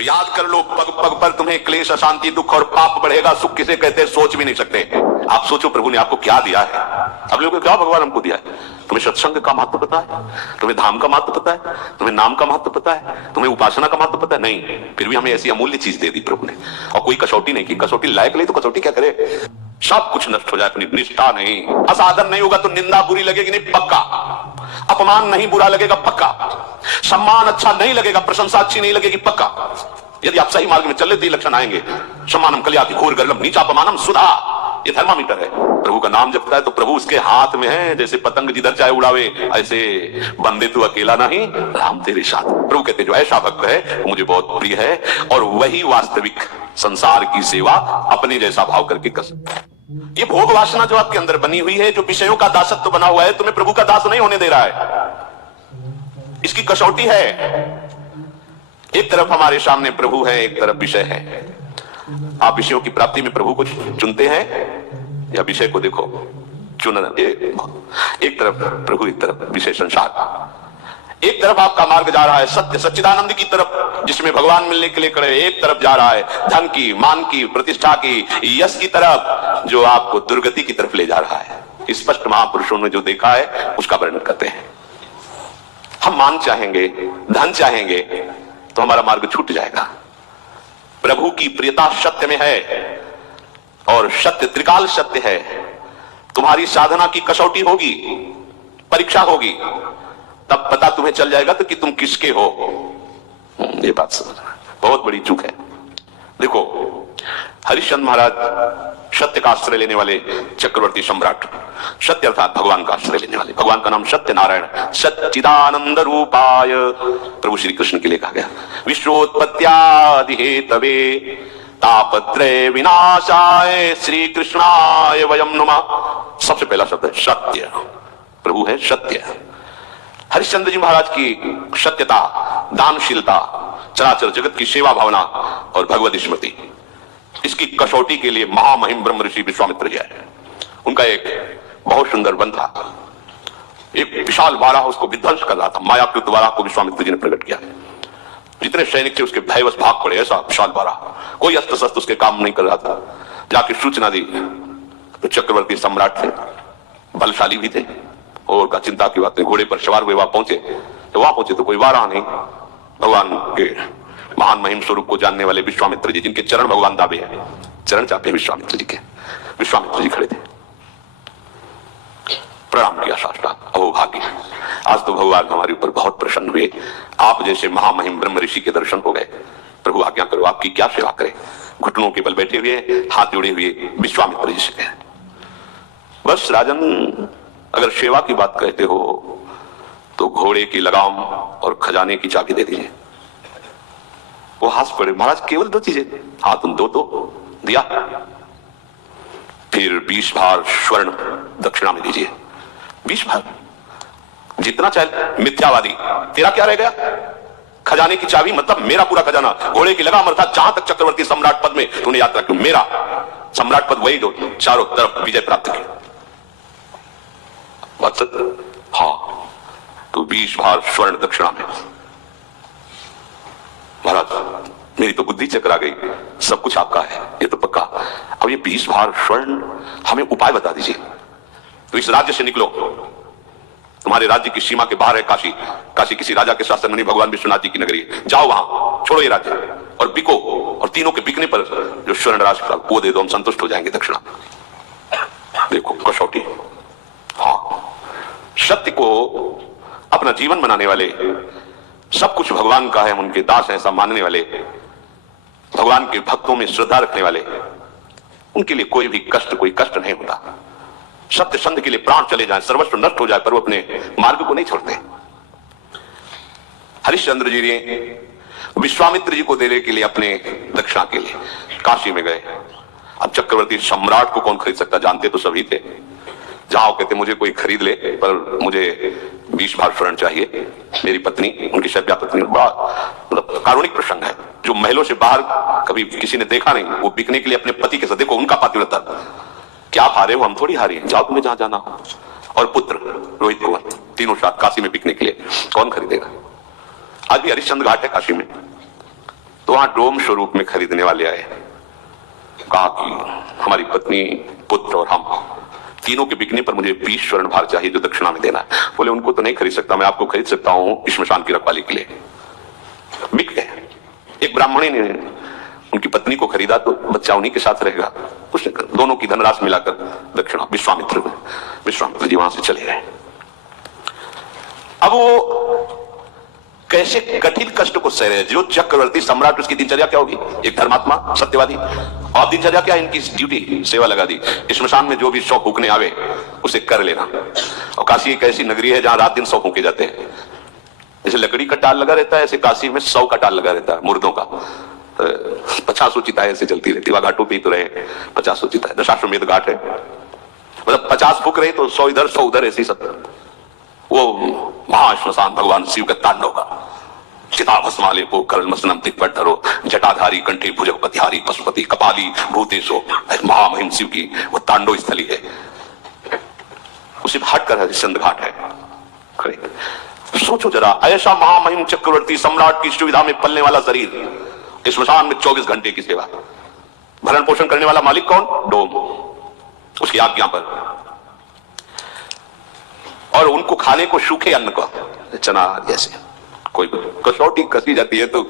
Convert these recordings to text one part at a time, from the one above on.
तो याद कर लो, पग पग पर तुम्हें क्लेश, अशांति, दुख और पाप बढ़ेगा। सुख किसे कहते हैं सोच भी नहीं सकते। आप सोचो प्रभु ने आपको क्या दिया है। अब लोगों को क्या भगवान हमको दिया है? तुम्हें सत्संग का महत्व पता है? तुम्हें धाम का महत्व पता है? तुम्हें नाम का महत्व पता है? तुम्हें उपासना का महत्व पता है? नहीं। फिर भी हमें ऐसी अमूल्य चीज दे दी प्रभु ने, और कोई कसौटी नहीं की। कसौटी लायक ले तो कसौटी क्या करे? सब कुछ नष्ट हो जाए, अपनी निष्ठा नहीं, असाधन नहीं होगा तो निंदा बुरी लगेगी नहीं, पक्का। अपमान नहीं बुरा लगेगा, पक्का। सम्मान अच्छा नहीं लगेगा, प्रशंसा अच्छी नहीं लगेगी, पक्का। यदि आप सही मार्ग में चल लेते लक्षण आएंगे। सम्मानम कल्याति घोर गर्लम नीचापमानम सुधा, ये थर्मामीटर है। प्रभु का नाम जपता है तो प्रभु उसके हाथ में है। जैसे पतंग जिधर चाहे उड़ावे, ऐसे बंदे तू अकेला नहीं, राम तेरे साथ। प्रभु कहते जो ऐसा भक्त है वो मुझे बहुत प्रिय है, और वही वास्तविक संसार की सेवा अपने जैसा भाव करके कर सकता है। ये भोग वासना जो आपके अंदर बनी हुई है, जो विषयों का दासत्व बना हुआ है, तुम्हें प्रभु का दास नहीं होने दे रहा है। इसकी कसौटी है। एक तरफ हमारे सामने प्रभु है, एक तरफ विषय है। आप विषयों की प्राप्ति में प्रभु को चुनते हैं या विषय को देखो चुनना? एक तरफ प्रभु, एक तरफ विषय संसार। एक तरफ आपका मार्ग जा रहा है सत्य सच्चिदानंद की तरफ, जिसमें भगवान मिलने के लिए खड़े। एक तरफ जा रहा है धन की, मान की, प्रतिष्ठा की, यश की तरफ, जो आपको दुर्गति की तरफ ले जा रहा है। स्पष्ट महापुरुषों ने जो देखा है उसका वर्णन करते हैं। हम मान चाहेंगे, धन चाहेंगे तो हमारा मार्ग छूट जाएगा। प्रभु की प्रियता सत्य में है, और सत्य त्रिकाल सत्य है। तुम्हारी साधना की कसौटी होगी, परीक्षा होगी, तब पता तुम्हें चल जाएगा तो कि तुम किसके हो। ये बात समझना बहुत बड़ी चूक है। देखो, हरिश्चंद्र महाराज सत्य का आश्रय लेने वाले चक्रवर्ती सम्राट, सत्य अर्थात भगवान का आश्रय लेने वाले। भगवान का नाम सत्य नारायण, सच्चिदानंद रूपाय प्रभु श्री कृष्ण के लिए कहा गया। विश्वोत्पत्त्यादि हेतवे तापत्रय विनाशाय श्री कृष्णाय वयम नमः। सबसे पहला शब्द है सत्य। प्रभु है सत्य। हरिश्चंद्र जी महाराज की सत्यता, दानशीलता, चराचर जगत की सेवा भावना और भगवत स्मृति, इसकी कसौटी के लिए महामहिम ब्रह्म ऋषि विश्वामित्र जी आए। उनका एक बहुत सुंदर वन था। एक विशाल वाराह उसको विध्वंस कर रहा था। मायाकृत वाराह को विश्वामित्र जी ने प्रकट किया। जितने सैनिक थे उसके भयवश भाग पड़े। ऐसा विशाल वाराह, कोई अस्त्र शस्त्र उसके काम नहीं कर रहा था। जाके सूचना दी तो चक्रवर्ती सम्राट थे, बलशाली भी थे, और का चिंता की बात नहीं। घोड़े पर सवार हुए वहां पहुंचे तो कोई वाराह नहीं। भगवान के महान महिम स्वरूप को जानने वाले विश्वामित्र जी, जिनके चरण भगवान दावे हैं, चरण चाहते विश्वामित्र जी के। विश्वामित्र जी खड़े थे, प्रणाम किया साष्टांग। अहोभाग्य, आज तो भगवान हमारे ऊपर बहुत प्रसन्न हुए। आप जैसे महामहिम ब्रह्म ऋषि के दर्शन हो गए। प्रभु आज्ञा करो, आपकी क्या सेवा करें। घुटनों के बल बैठे हुए, हाथ जोड़े हुए विश्वामित्र जी से कहे, बस राजन, अगर सेवा की बात कहते हो तो घोड़े की लगाम और खजाने की चाबी दे दीजिए। वो हंस पड़े। महाराज केवल 2 चीजें? हाँ, तुम दो तो दिया। फिर 20 भार स्वर्ण दक्षिणा में दीजिए। 20 भार, जितना चाहे। मिथ्यावादी, तेरा क्या रह गया? खजाने की चाबी मतलब मेरा पूरा खजाना। घोड़े की लगाम अर्थात जहां तक चक्रवर्ती सम्राट पद में तूने यात्रा की, मेरा सम्राट पद वही दो, चारों तरफ विजय प्राप्त की। हाँ, तो 20 भार स्वर्ण दक्षिणा में। महाराज, मेरी तो बुद्धि चकरा गई, सब कुछ आपका है, ये तो पक्का। अब ये 20 भार स्वर्ण, हमें उपाय बता दीजिए। तो इस राज्य से निकलो, तुम्हारे राज्य की सीमा के बाहर है काशी। काशी किसी राजा के शासन में नहीं, भगवान विश्वनाथ जी की नगरी है। जाओ वहां, छोड़ो ये राज्य और बिको, और तीनों के बिकने पर जो स्वर्ण राशि वो दे दो, हम संतुष्ट हो जाएंगे दक्षिणा। देखो कसौटी। हाँ, सत्य को अपना जीवन बनाने वाले, सब कुछ भगवान का है, हम उनके दास हैं ऐसा मानने वाले, भगवान के भक्तों में श्रद्धा रखने वाले, उनके लिए कोई कष्ट नहीं होता। सत्य संध के लिए प्राण चले जाएं, सर्वस्व नष्ट हो जाए, पर वो अपने मार्ग को नहीं छोड़ते। हरिश्चंद्र जी ने विश्वामित्र जी को देने के लिए अपने दक्षिणा के लिए काशी में गए। अब चक्रवर्ती सम्राट को कौन खरीद सकता, जानते तो सभी थे। जाओ, कहते मुझे कोई खरीद ले, पर मुझे 20 भार स्वर्ण चाहिए। मेरी पत्नी, उनकी शब्या पत्नी, बड़ा मतलब कारुणिक प्रसंग है, जो महलों से बाहर कभी किसी ने देखा नहीं। वो बिकने के लिए अपने पति के साथ, देखो उनका पातिव्रता, क्या आप हारे हो, हम थोड़ी हारे हैं, जाओ तुम्हें जहां जाना हो। और पुत्र रोहित कुंवर, तीनों साथ काशी में बिकने के लिए, कौन खरीदेगा? आज भी हरिश्चंद्र घाट है काशी में, तो वहां डोम स्वरूप में खरीदने वाले आए, कहा कि हमारी पत्नी, पुत्र और हम तीनों के बिकने पर मुझे 20 स्वर्ण भार चाहिए जो दक्षिणा में देना है। बोले उनको तो नहीं खरीद सकता, मैं आपको खरीद सकता हूं श्मशान की रखवाली के लिए। बिक गए। एक ब्राह्मणी ने उनकी पत्नी को खरीदा तो बच्चा उन्हीं के साथ रहेगा। उसने दोनों की धनराशि मिलाकर दक्षिणा विश्वामित्र जी वहां से चले गए। अब वो कैसे कठिन कष्ट को सह रहे, जो चक्रवर्ती सम्राट, उसकी दिनचर्या क्या होगी? एक धर्मात्मा, सत्यवादी, और दिनचर्या क्या? इनकी ड्यूटी, सेवा लगा दी। श्मशान में जो भी 100 फूकने आवे उसे कर लेना। और काशी एक ऐसी नगरी है जहां रात दिन 100 फूके जाते हैं। जैसे लकड़ी का टाल लगा रहता है, ऐसे काशी में 100 का टाल लगा रहता है मुर्दों का। 50 चिताएं ऐसे चलती रहती, वहां घाटों पे तो रहे 50 चिताएं, दशाश्वमेध घाट है, मतलब 50 फूक रहे तो 100 इधर 100 उधर, ऐसी सब। वो महाश्मशान भगवान शिव का तांडव का। चिताभस्माले को करलमसनम दिग्वटरो, जटाधारी कंठे भुजगपतिहारी पशुपति कपाली भूतेशो, महामहिम शिव की वो तांडव स्थली है। उसी हट कर हरिश्चंद्र घाट है। सोचो जरा, ऐसा महामहिम चक्रवर्ती सम्राट की सुविधा में पलने वाला शरीर, श्मशान में 24 घंटे की सेवा, भरण पोषण करने वाला मालिक कौन? डोम, उसकी आज्ञा पर। और उनको खाने को सूखे अन्न को, चना जैसे कोई कसौटी कसी जाती है तो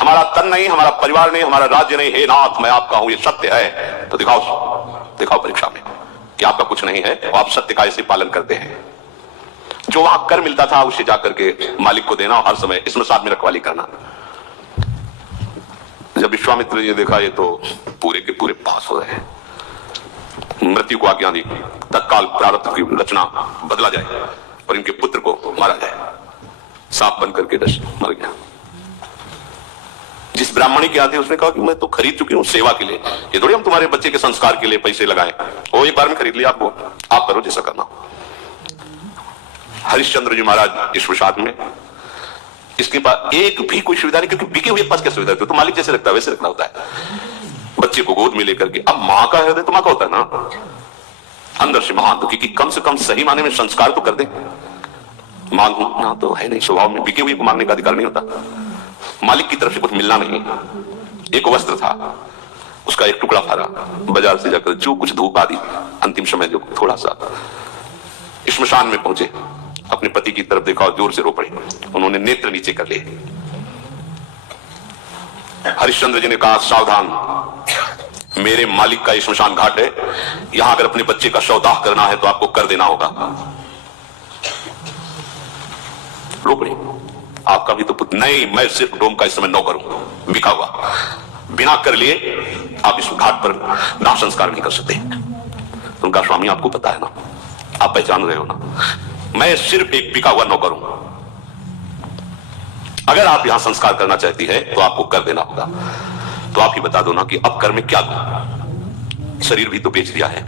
हमारा तन नहीं, हमारा परिवार नहीं, हमारा राज्य नहीं, हे नाथ मैं आपका हूं, ये सत्य है तो दिखाओ परीक्षा में कि आपका कुछ नहीं है और आप सत्य का ऐसे पालन करते हैं। जो वहां कर मिलता था उसे जाकर के मालिक को देना और हर समय श्मशान में रखवाली करना। जब विश्वामित्र ने देखा ये तो पूरे के पूरे पास हो रहे हैं, मृत्यु को आज्ञा दी, तत्काल प्रारब्ध की रचना बदला जाए और इनके पुत्र को मारा जाए। सांप बन करके मर गया। जिस ब्राह्मणी के आते उसने कहा कि मैं तो खरीद चुकी हूं सेवा के लिए, ये थोड़ी हम तुम्हारे बच्चे के संस्कार के लिए पैसे लगाएं। वो एक बार में खरीद लिया, आपको आप करो जैसा करना। हरिश्चंद्र जी महाराज श्मशान में, इसके पास एक भी कोई सुविधा नहीं, क्योंकि बिके हुए पास क्या सुविधा है? तो मालिक जैसे रखता है वैसे रखना होता है। बच्चे को गोद में लेकर के, अब मां का हृदय तो मां का होता है ना, अंदर से महान, तो क्योंकि कम से कम सही माने में संस्कार तो कर दे। मांगना तो है नहीं स्वभाव में, बिके हुए को मांगने का अधिकार नहीं होता। मालिक की तरफ से कुछ मिलना नहीं। एक वस्त्र था, उसका एक टुकड़ा फाड़ा, बाजार से जाकर जो कुछ धूप आदि, अंतिम समय जो थोड़ा सा, श्मशान में पहुंचे, अपने पति की तरफ देखा और जोर से रो पड़े। उन्होंने नेत्र नीचे कर लिए। हरिश्चंद्र जी ने कहा सावधान, मेरे मालिक का श्मशान घाट है, यहां अगर अपने बच्चे का शवदाह करना है तो आपको कर देना होगा। रो पड़े, आपका भी तो पुत्र नहीं, मैं सिर्फ डोम का इस समय नौकर हूं, बिका हुआ, बिना कर लिए आप इस घाट पर दाह संस्कार नहीं कर सकते। उनका स्वामी आपको पता है ना, आप पहचान रहे हो ना, मैं सिर्फ एक बिका हुआ नौकर हूं, अगर आप यहां संस्कार करना चाहती है तो आपको कर देना होगा। तो आप ही बता दो ना कि अब कर में क्या दूं? शरीर भी तो बेच दिया है,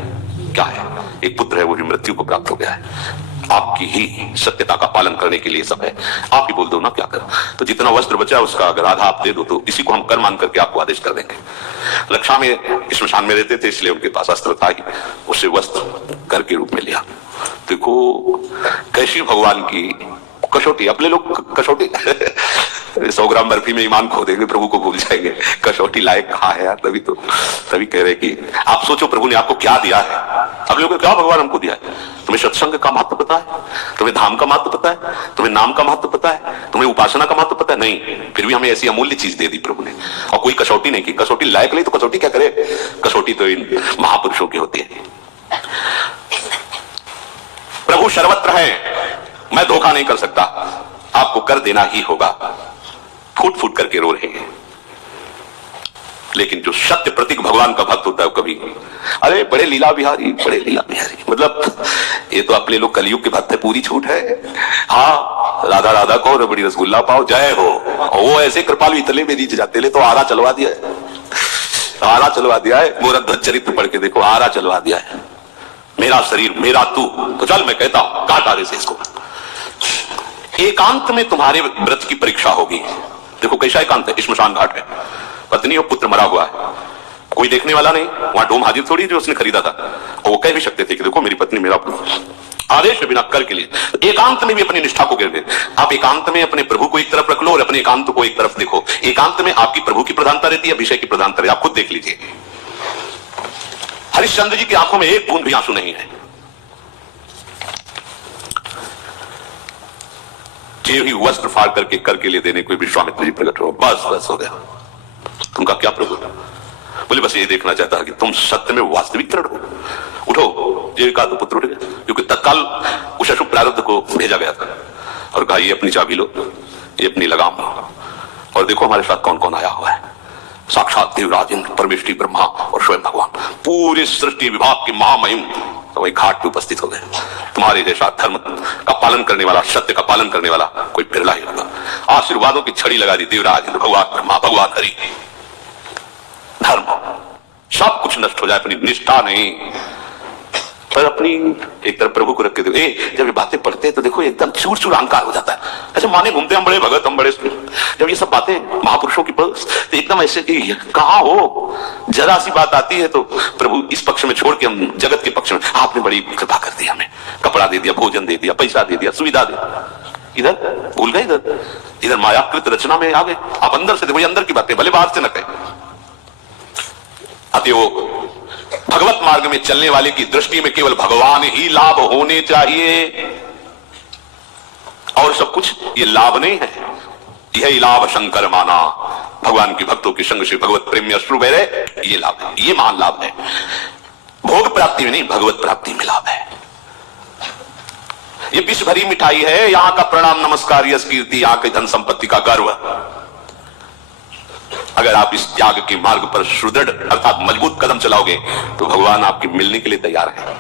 क्या है? एक पुत्र है, वो भी मृत्यु को प्राप्त हो गया है। आपकी ही सत्यता का पालन करने के लिए सब है, आप ही बोल दो ना क्या कर। तो जितना वस्त्र बचा उसका अगर आधा आप दे दो तो इसी को हम कर मान करके आपको आदेश कर देंगे। लक्षा में श्मशान में रहते थे, इसलिए उनके पास अस्त्र था ही, उसे वस्त्र कर के रूप में लिया। देखो कैसी भगवान की कसौटी। अपने लोग कसौटी 100 ग्राम बर्फी में ईमान खो देंगे, प्रभु को भूल जाएंगे। कसौटी लायक कहां है यार? तभी कह रहे कि आप सोचो प्रभु ने आपको क्या दिया है। अब लोगों को क्या भगवान हमको दिया है? तुम्हें सत्संग का महत्व पता है? तुम्हें धाम का महत्व पता है? तुम्हें नाम का महत्व पता है? तुम्हें उपासना का महत्व पता है? नहीं, फिर भी हमें ऐसी अमूल्य चीज दे दी प्रभु ने, और कोई कसौटी नहीं की। कसौटी लायक नहीं तो कसौटी क्या करे? कसौटी तो इन महापुरुषों की होती है। प्रभु सर्वत्र है, मैं धोखा नहीं कर सकता, आपको कर देना ही होगा। फूट फूट करके रो रहे हैं। लेकिन जो सत्य प्रतीक भगवान का भक्त होता है वो कभी, अरे बड़े लीला बिहारी, बड़े लीला बिहारी, मतलब ये तो अपने लोग कलयुग के भक्त है, पूरी छूट है। हाँ, राधा राधा को रबड़ी रसगुल्ला पाओ, जय हो। और वो ऐसे कृपालु इतने में नीचे जाते, ले तो आरा चलवा दिया है, आरा चलवा दिया है। गोरखध्वज चरित्र पढ़ के देखो, आरा चलवा दिया है। मेरा शरीर मेरा तू, तो चल मैं कहता हूं काट आरे से इसको। एकांत में तुम्हारे व्रत की परीक्षा होगी। देखो कैसा एकांत है, श्मशान घाट है, पत्नी और पुत्र मरा हुआ है, कोई देखने वाला नहीं। वहां डोम हाजिर थोड़ी जो उसने खरीदा था, और वो कह भी सकते थे कि देखो मेरी पत्नी मेरा पुत्र, आदेश बिना कर के लिए एकांत में भी अपनी निष्ठा को गिर गए। आप एकांत में अपने प्रभु को एक तरफ रख लो और अपने एकांत को एक तरफ देखो। एकांत में आपकी प्रभु की प्रधानता रहती है, विषय की प्रधानता रहती है। आप खुद देख लीजिए, हरिश्चंद्र जी की आंखों में एक बूंद भी आंसू नहीं है। जे ही वस्त्र फाड़ करके लिए देने कोई विश्वामित्र जी प्रकट हो, बस बस हो गया। तुमका क्या प्रभु? बोले बस ये देखना चाहता है कि तुम सत्य में वास्तविक दृढ़ हो। उठो, ये का तो पुत्र उठ गया, क्योंकि तत्काल उस अशुभ प्रारब्ध को भेजा गया था और कहा ये अपनी चाबी लो, ये अपनी लगाम लो और देखो हमारे साथ कौन कौन आया हुआ है। साक्षात देवराज इंद्र, परमेष्ठी ब्रह्मा और स्वयं भगवान, पूरी सृष्टि विभाग की महामहिम तो वही घाट पे उपस्थित हो गए। तुम्हारे जैसा धर्म का पालन करने वाला, सत्य का पालन करने वाला कोई बिरला ही होगा। आशीर्वादों की छड़ी लगा दी देवराज इंद्र, भगवान ब्रह्मा, भगवान हरि। धर्म सब कुछ नष्ट हो जाए, अपनी निष्ठा नहीं, पर अपनी एक तरफ प्रभु को रख के देखो। जब ये बातें पढ़ते हैं तो देखो एकदम चूर चूर अहंकार हो जाता है। ऐसे माने घूमते हम बड़े भगत, हम बड़े, जब ये सब बातें महापुरुषों की तो एकदम ऐसे कि कहां हो, जरा सी बात आती है तो प्रभु इस पक्ष में छोड़ के हम जगत के पक्ष में, आपने बड़ी कृपा कर दी, हमें कपड़ा दे दिया, भोजन दे दिया, पैसा दे दिया, सुविधा दे दिया। इधर भूल गए, इधर मायाकृत रचना में आ गए। आप अंदर से देखो, अंदर की बातें भले बाहर से न कहे। अतएव भगवत मार्ग में चलने वाले की दृष्टि में केवल भगवान ही लाभ होने चाहिए और सब कुछ ये लाभ नहीं है। यही लाभ शंकर माना, भगवान के भक्तों के संग से भगवत प्रेम में अश्रु बह रहे, ये लाभ है, ये महान लाभ है। भोग प्राप्ति में नहीं, भगवत प्राप्ति में लाभ है। ये विष भरी मिठाई है, यहां का प्रणाम नमस्कार, यश कीर्ति, यहां के धन संपत्ति का गर्व। अगर आप इस त्याग के मार्ग पर सुदृढ़ अर्थात मजबूत कदम चलाओगे तो भगवान आपके मिलने के लिए तैयार है।